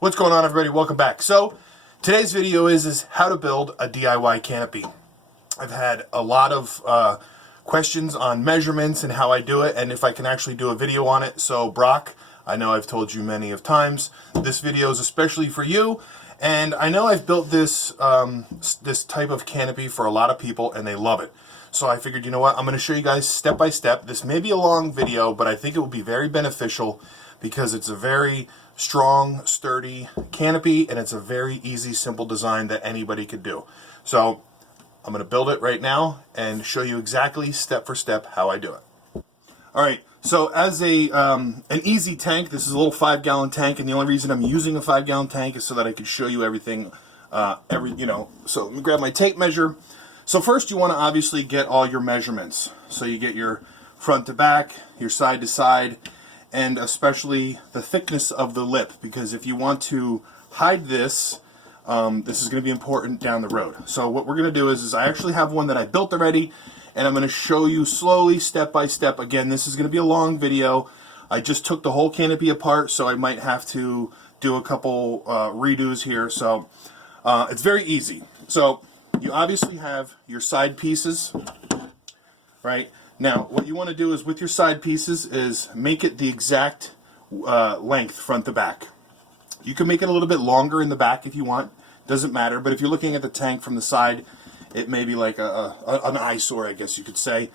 What's going on, everybody? Welcome back. So today's video is how to build a DIY canopy. I've had a lot of questions on measurements and how I do it, and if I can actually do a video on it. So Brock, I know I've told you many of times, this video is especially for you. And I know I've built this this type of canopy for a lot of people, and they love it. So I figured, you know what, I'm going to show you guys step by step. This may be a long video, but I think it will be very beneficial because it's a very strong, sturdy canopy, and it's a very easy, simple design that anybody could do. So I'm going to build it right now and show you exactly step for step how I do it. All right. So as an easy tank, this is a little 5-gallon tank, and the only reason I'm using a 5-gallon tank is so that I can show you everything. So let me grab my tape measure. So first you want to obviously get all your measurements. So you get your front to back, your side to side, and especially the thickness of the lip, because if you want to hide this, this is going to be important down the road. So what we're going to do is I actually have one that I built already, and I'm going to show you slowly, step by step. Again, this is going to be a long video. I just took the whole canopy apart, so I might have to do a couple redos here. So it's very easy. So you obviously have your side pieces, right? Now, what you want to do is with your side pieces is make it the exact length front to back. You can make it a little bit longer in the back if you want. Doesn't matter. But if you're looking at the tank from the side, it may be like an eyesore, I guess you could say.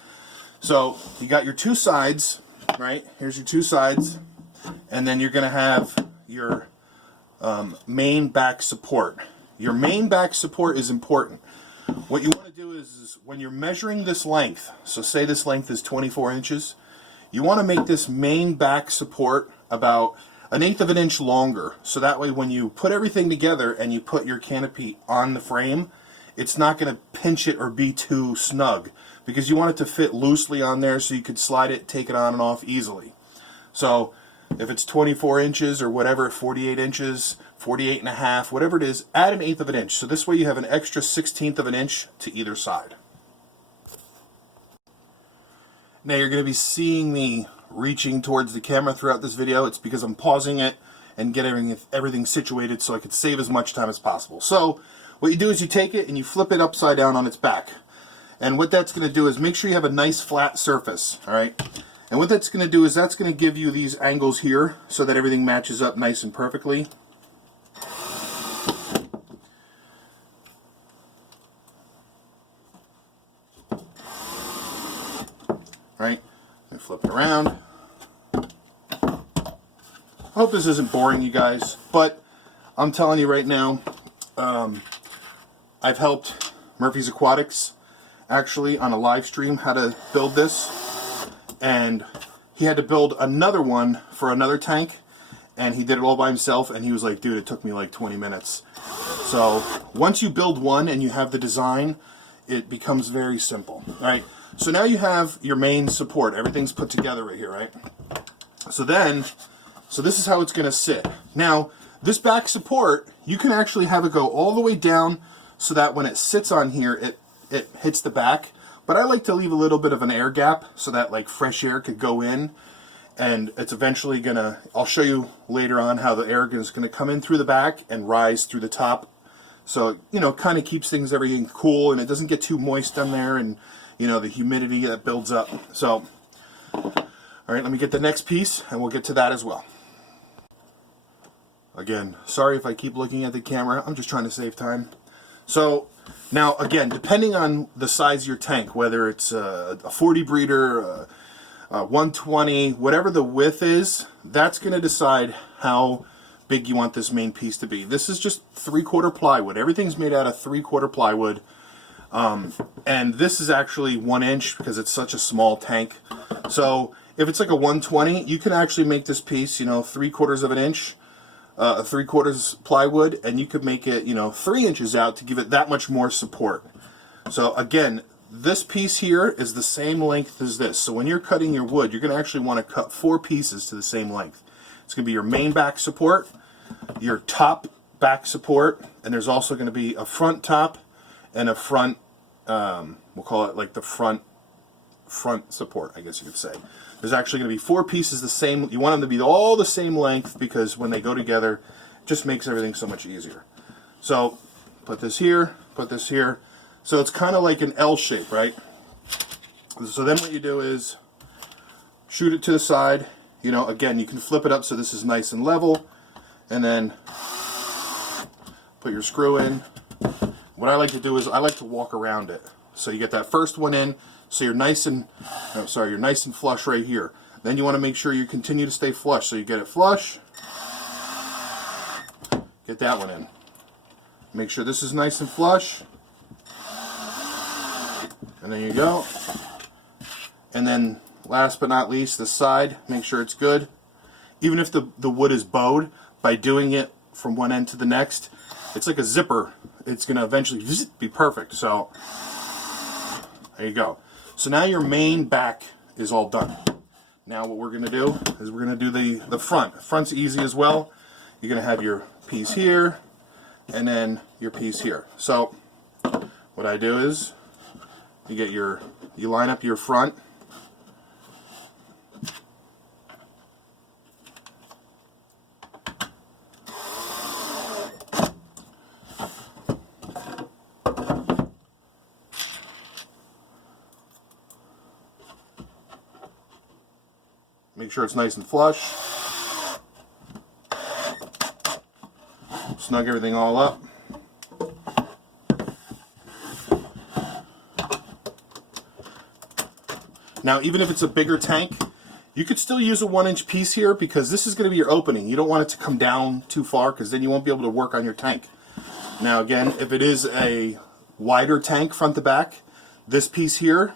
So you got your two sides, right? Here's your two sides. And then you're going to have your main back support. Your main back support is important. What you want to do is when you're measuring this length, so say this length is 24 inches, you want to make this main back support about 1/8 of an inch longer. So that way when you put everything together and you put your canopy on the frame, it's not going to pinch it or be too snug, because you want it to fit loosely on there so you could slide it, take it on and off easily. So if it's 24 inches or whatever, 48 inches, 48.5, whatever it is, add 1/8 of an inch. So this way you have an extra 1/16 of an inch to either side. Now you're going to be seeing me reaching towards the camera throughout this video. It's because I'm pausing it and getting everything situated so I could save as much time as possible. So what you do is you take it and you flip it upside down on its back. And what that's going to do is make sure you have a nice flat surface, all right? And what that's going to do is that's going to give you these angles here so that everything matches up nice and perfectly. Right? And flip it around. I hope this isn't boring, you guys, but I'm telling you right now, I've helped Murphy's Aquatics actually on a live stream how to build this, and he had to build another one for another tank, and he did it all by himself, and he was like, dude, it took me like 20 minutes. So once you build one and you have the design, it becomes very simple. All right, so now you have your main support. Everything's put together right here, right? So this is how it's going to sit. Now, this back support, you can actually have it go all the way down so that when it sits on here, it hits the back. But I like to leave a little bit of an air gap so that like fresh air could go in. And it's eventually going to, I'll show you later on how the air is going to come in through the back and rise through the top. So, you know, kind of keeps everything cool, and it doesn't get too moist on there, and, you know, the humidity that builds up. So, all right, let me get the next piece, and we'll get to that as well. Again, sorry if I keep looking at the camera. I'm just trying to save time. So, now, again, depending on the size of your tank, whether it's a 40 breeder, a 120, whatever the width is, that's going to decide how big you want this main piece to be. This is just 3/4 plywood. Everything's made out of 3/4 plywood. And this is actually 1 inch because it's such a small tank. So if it's like a 120, you can actually make this piece, you know, 3/4 of an inch, 3/4 plywood, and you could make it, you know, 3 inches out to give it that much more support. So again, this piece here is the same length as this. So when you're cutting your wood, you're going to actually want to cut 4 pieces to the same length. It's going to be your main back support, your top back support, and there's also going to be a front top and a front, we'll call it like the front support, I guess you could say. There's actually going to be 4 pieces the same. You want them to be all the same length because when they go together, just makes everything so much easier. So put this here, put this here. So it's kind of like an L shape, right? So then what you do is shoot it to the side. You know, again, you can flip it up so this is nice and level, and then put your screw in. What I like to do is I like to walk around it. So you get that first one in, so you're nice and, you're nice and flush right here. Then you want to make sure you continue to stay flush. So you get it flush, get that one in. Make sure this is nice and flush. And there you go. And then last but not least, the side, make sure it's good. Even if the wood is bowed, by doing it from one end to the next, it's like a zipper. It's going to eventually be perfect. So there you go. So now your main back is all done. Now what we're going to do is we're going to do the front. Front's easy as well. You're going to have your piece here and then your piece here. So what I do is you line up your front. Make sure it's nice and flush. Snug everything all up. Now, even if it's a bigger tank, you could still use a 1-inch piece here because this is going to be your opening. You don't want it to come down too far because then you won't be able to work on your tank. Now, again, if it is a wider tank front to back, this piece here,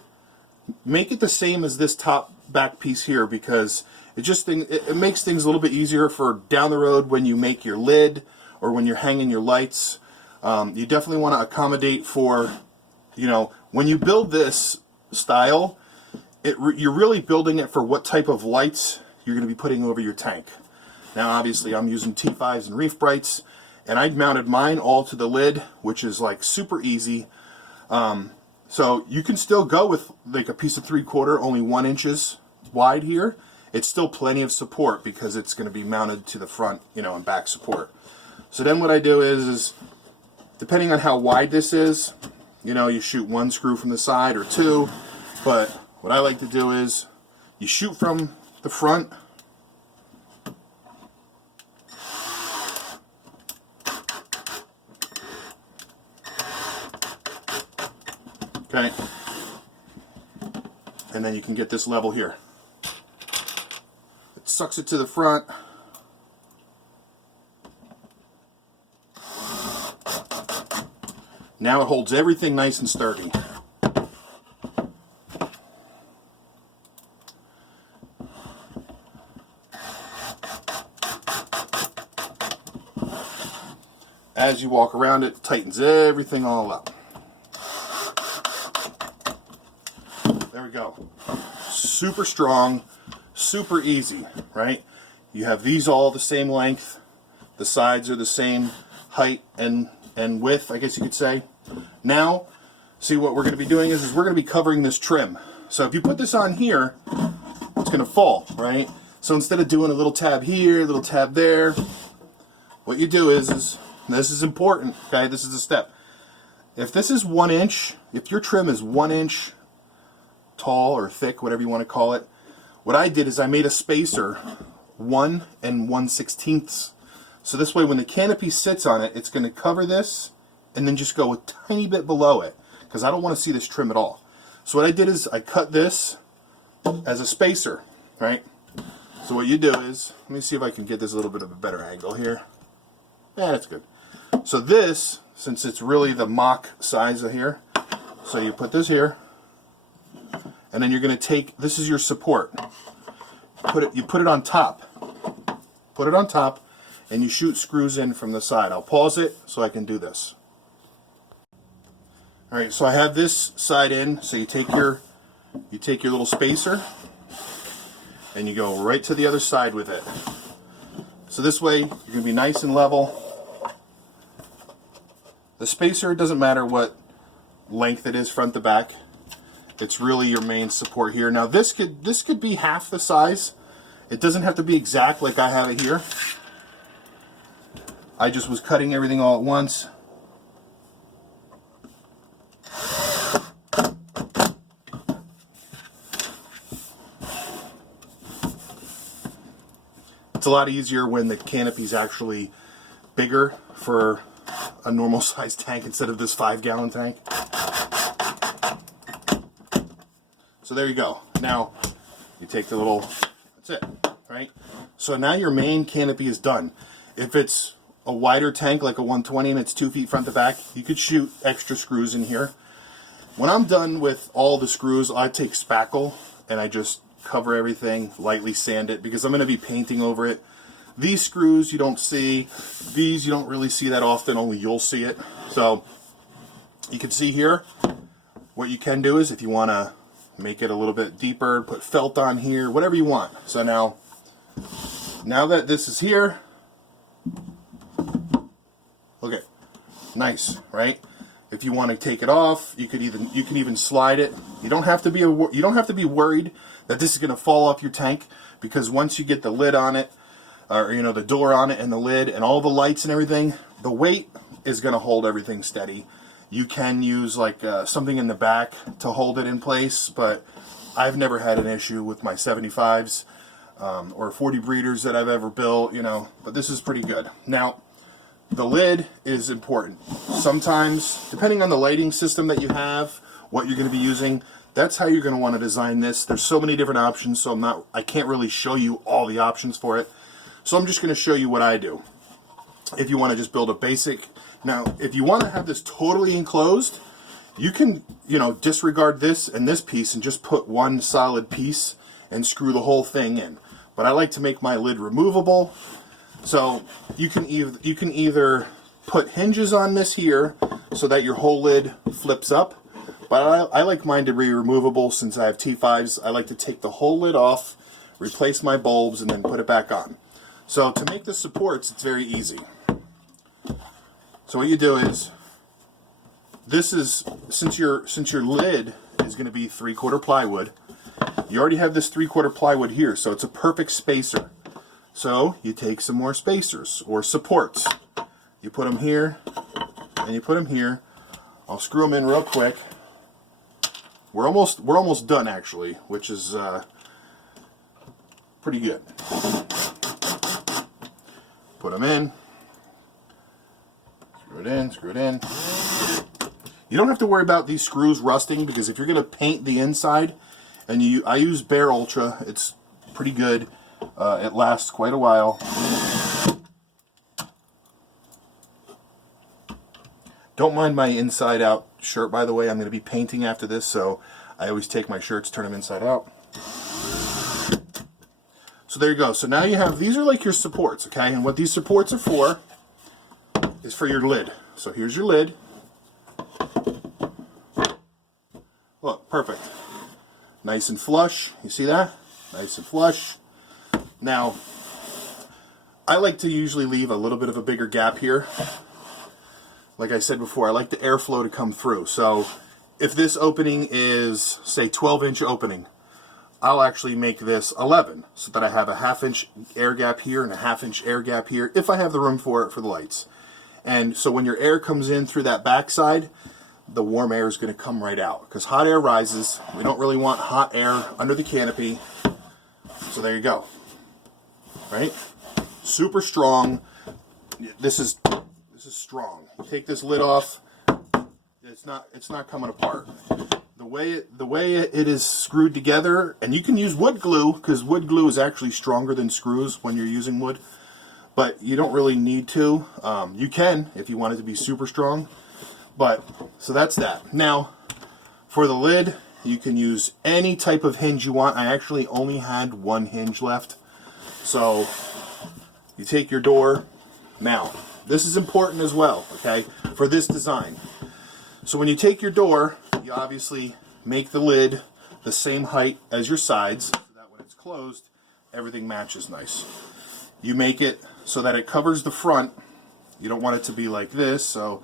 make it the same as this top back piece here because it makes things a little bit easier for down the road when you make your lid or when you're hanging your lights. You definitely want to accommodate for, you know, when you build this style, you're really building it for what type of lights you're going to be putting over your tank. Now obviously I'm using T5s and Reef Brights, and I mounted mine all to the lid, which is like super easy. So you can still go with like a piece of 3/4, only 1 inches wide here. It's still plenty of support because it's going to be mounted to the front, you know, and back support. So then what I do is depending on how wide this is, you know, you shoot 1 screw from the side or 2, but what I like to do is you shoot from the front. Okay. And then you can get this level here. It sucks it to the front. Now it holds everything nice and sturdy. As you walk around it, tightens everything all up. There we go. Super strong, super easy, right? You have these all the same length. The sides are the same height and width, I guess you could say. Now, see what we're going to be doing is we're going to be covering this trim. So if you put this on here, it's going to fall, right? So instead of doing a little tab here, a little tab there, what you do is this is important, okay? This is a step. If this is 1 inch, if your trim is 1 inch tall or thick, whatever you want to call it, what I did is I made a spacer 1 1/16. So this way when the canopy sits on it, it's going to cover this and then just go a tiny bit below it because I don't want to see this trim at all. So what I did is I cut this as a spacer, right? So what you do is, let me see if I can get this a little bit of a better angle here. Yeah, that's good. So this, since it's really the mock size of here, so you put this here, and then you're going to take, this is your support. You put it on top. Put it on top, and you shoot screws in from the side. I'll pause it so I can do this. Alright, so I have this side in, so you take your little spacer, and you go right to the other side with it. So this way, you're going to be nice and level. The spacer, it doesn't matter what length it is front to back. It's really your main support here. Now this could be half the size. It doesn't have to be exact like I have it here. I just was cutting everything all at once. It's a lot easier when the canopy's actually bigger for a normal size tank instead of this 5-gallon tank. So there you go. Now you take the little, that's it, right? So now your main canopy is done. If it's a wider tank like a 120 and it's 2 feet front to back, you could shoot extra screws in here. When I'm done with all the screws, I take spackle and I just cover everything, lightly sand it, because I'm going to be painting over it. These screws you don't see, these you don't really see that often, only you'll see it. So you can see here, what you can do is if you want to make it a little bit deeper, put felt on here, whatever you want. So now that this is here, okay, nice, right? If you want to take it off, you can even slide it. You don't have to be worried that this is going to fall off your tank, because once you get the lid on it, or the door on it and the lid and all the lights and everything, the weight is going to hold everything steady. You can use like something in the back to hold it in place, but I've never had an issue with my 75s or 40 breeders that I've ever built, but this is pretty good. Now, the lid is important. Sometimes, depending on the lighting system that you have, what you're going to be using, that's how you're going to want to design this. There's so many different options, so I can't really show you all the options for it. So I'm just going to show you what I do. If you want to just build a basic, now if you want to have this totally enclosed, you can, disregard this and this piece and just put one solid piece and screw the whole thing in. But I like to make my lid removable. So you can either put hinges on this here so that your whole lid flips up. But I like mine to be removable. Since I have T5s, I like to take the whole lid off, replace my bulbs, and then put it back on. So to make the supports, it's very easy. So what you do is, since your lid is going to be 3/4 plywood, you already have this 3/4 plywood here, so it's a perfect spacer. So you take some more spacers or supports. You put them here, and you put them here. I'll screw them in real quick. We're almost done actually, which is pretty good. Put them in. Screw it in, screw it in. You don't have to worry about these screws rusting, because if you're going to paint the inside, and I use Bear Ultra, it's pretty good. It lasts quite a while. Don't mind my inside out shirt, by the way. I'm going to be painting after this, so I always take my shirts, turn them inside out. So there you go. So now you have, these are like your supports, okay? And what these supports are for is for your lid. So here's your lid. Look, perfect. Nice and flush. You see that? Nice and flush. Now, I like to usually leave a little bit of a bigger gap here. Like I said before, I like the airflow to come through. So if this opening is, say, 12-inch opening, I'll actually make this 11, so that I have a 1/2-inch air gap here and a 1/2-inch air gap here, if I have the room for it for the lights. And so when your air comes in through that backside, the warm air is going to come right out, because hot air rises. We don't really want hot air under the canopy. So there you go. Right? Super strong. This is strong. You take this lid off, it's not coming apart. The way it is screwed together, and you can use wood glue, because wood glue is actually stronger than screws when you're using wood, but you don't really need to. You can if you want it to be super strong. But so that's that. Now for the lid, you can use any type of hinge you want. I actually only had one hinge left. So you take your door. Now this is important as well, okay, for this design. So when you take your door, you obviously make the lid the same height as your sides, so that when it's closed, everything matches nice. You make it so that it covers the front. You don't want it to be like this, so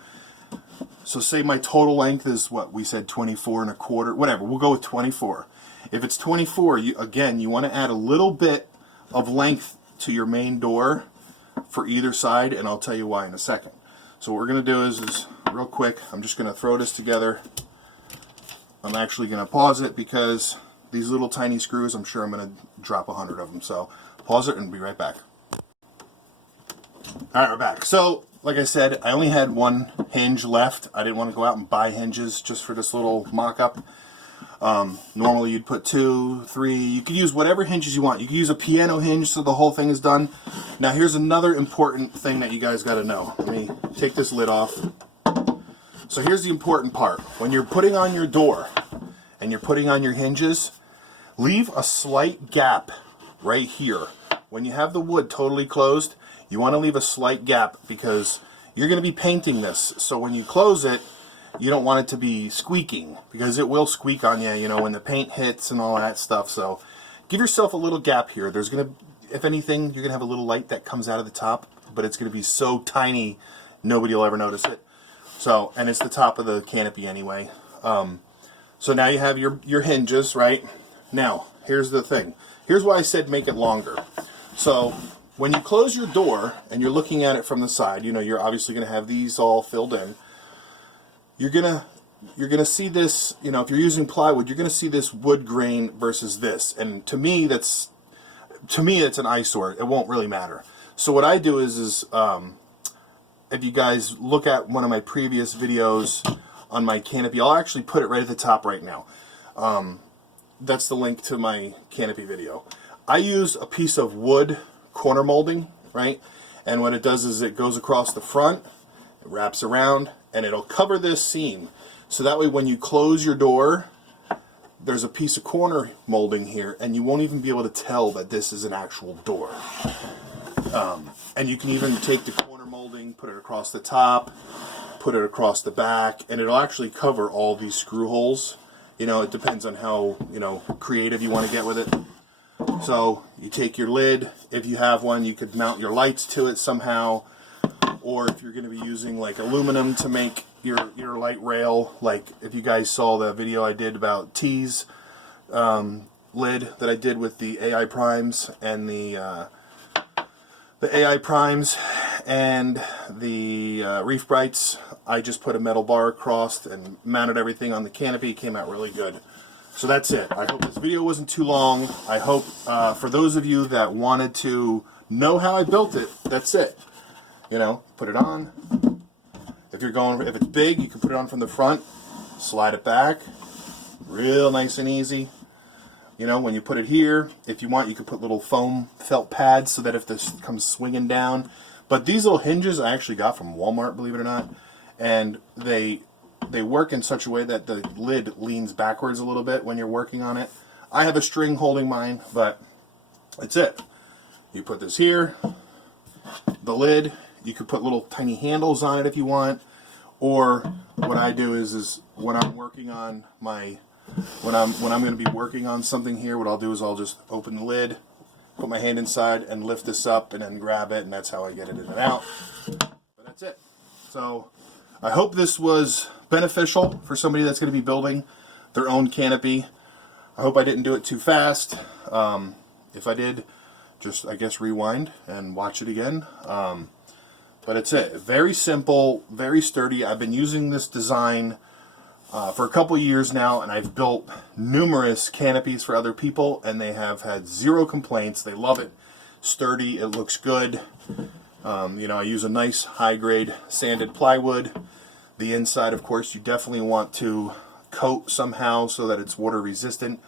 say my total length is what we said, 24 1/4, whatever, we'll go with 24. If it's 24, you want to add a little bit of length to your main door for either side, and I'll tell you why in a second. So what we're going to do is real quick, I'm just going to throw this together. I'm actually going to pause it because these little tiny screws, I'm sure I'm going to drop 100 of them. So pause it and be right back. Alright, we're back. So, like I said, I only had one hinge left. I didn't want to go out and buy hinges just for this little mock-up. Normally you'd put 2, 3, you could use whatever hinges you want. You could use a piano hinge so the whole thing is done. Now here's another important thing that you guys got to know. Let me take this lid off. So here's the important part. When you're putting on your door and you're putting on your hinges, leave a slight gap right here. When you have the wood totally closed, you want to leave a slight gap because you're going to be painting this. So when you close it, you don't want it to be squeaking because it will squeak on you, you know, when the paint hits and all that stuff. So give yourself a little gap here. There's going to, if anything, you're going to have a little light that comes out of the top, but it's going to be so tiny, nobody will ever notice it. So, and it's the top of the canopy anyway. So now you have your hinges, right? Now, here's the thing. Here's why I said make it longer. So when you close your door and you're looking at it from the side, you know, you're obviously going to have these all filled in. You're gonna see this, you know, if you're using plywood, you're gonna see this wood grain versus this. And to me, it's an eyesore. It won't really matter. So what I do is if you guys look at one of my previous videos on my canopy, I'll actually put it right at the top right now. That's the link to my canopy video. I use a piece of wood corner molding, right? And what it does is it goes across the front, it wraps around, and it'll cover this seam. So that way when you close your door, there's a piece of corner molding here, and you won't even be able to tell that this is an actual door. And you can even take the corner molding, put it across the top, put it across the back, and it'll actually cover all these screw holes. You know, it depends on how, you know, creative you want to get with it. So you take your lid, if you have one, you could mount your lights to it somehow, or if you're going to be using like aluminum to make your light rail, like if you guys saw the video I did about T's lid that I did with the AI primes and the AI primes and the reef brights, I just put a metal bar across and mounted everything on the canopy. It came out really good. So that's it. I hope this video wasn't too long. I hope for those of you that wanted to know how I built it, that's it. You know, put it on. If it's big, you can put it on from the front, slide it back, real nice and easy. You know, when you put it here, if you want, you can put little foam felt pads so that if this comes swinging down. But these little hinges I actually got from Walmart, believe it or not, and they work in such a way that the lid leans backwards a little bit when you're working on it. I have a string holding mine, but that's it. You put this here, the lid. You could put little tiny handles on it if you want, or what I do is when I'm working on when I'm going to be working on something here, what I'll do is I'll just open the lid, put my hand inside, and lift this up, and then grab it, and that's how I get it in and out. But that's it. So I hope this was beneficial for somebody that's going to be building their own canopy. I hope I didn't do it too fast. If I did, just I guess rewind and watch it again. But that's it. Very simple, very sturdy. I've been using this design for a couple years now, and I've built numerous canopies for other people, and they have had zero complaints. They love it. Sturdy, it looks good. You know, I use a nice high-grade sanded plywood. The inside, of course, you definitely want to coat somehow so that it's water resistant.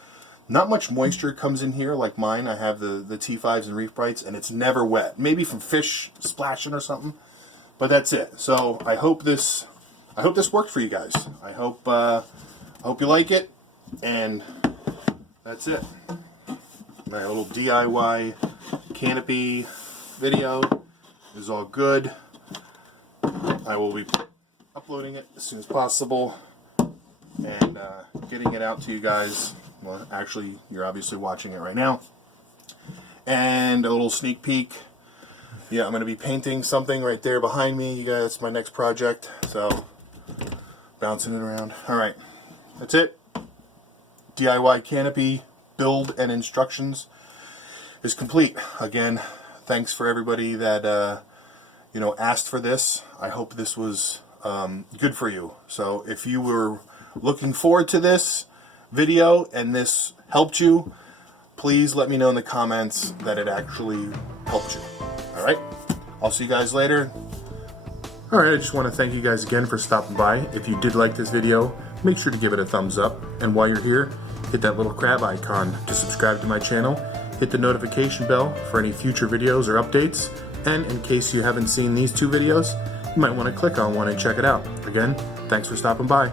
Not much moisture comes in here like mine. I have the T5s and reef brights, and it's never wet. Maybe from fish splashing or something. But that's it. So I hope this worked for you guys. I hope you like it, and that's it. My little DIY canopy video is all good. I will be uploading it as soon as possible and getting it out to you guys. Well, actually, you're obviously watching it right now. And a little sneak peek. Yeah, I'm going to be painting something right there behind me. You guys, that's my next project. So, bouncing it around. Alright, that's it. DIY canopy build and instructions is complete. Again, thanks for everybody that asked for this. I hope this was good for you. So if you were looking forward to this video and this helped you, please let me know in the comments that it actually helped you. All right, I'll see you guys later. All right, I just want to thank you guys again for stopping by. If you did like this video, make sure to give it a thumbs up. And while you're here, hit that little crab icon to subscribe to my channel. Hit the notification bell for any future videos or updates. And in case you haven't seen these two videos, you might want to click on one and check it out. Again, thanks for stopping by.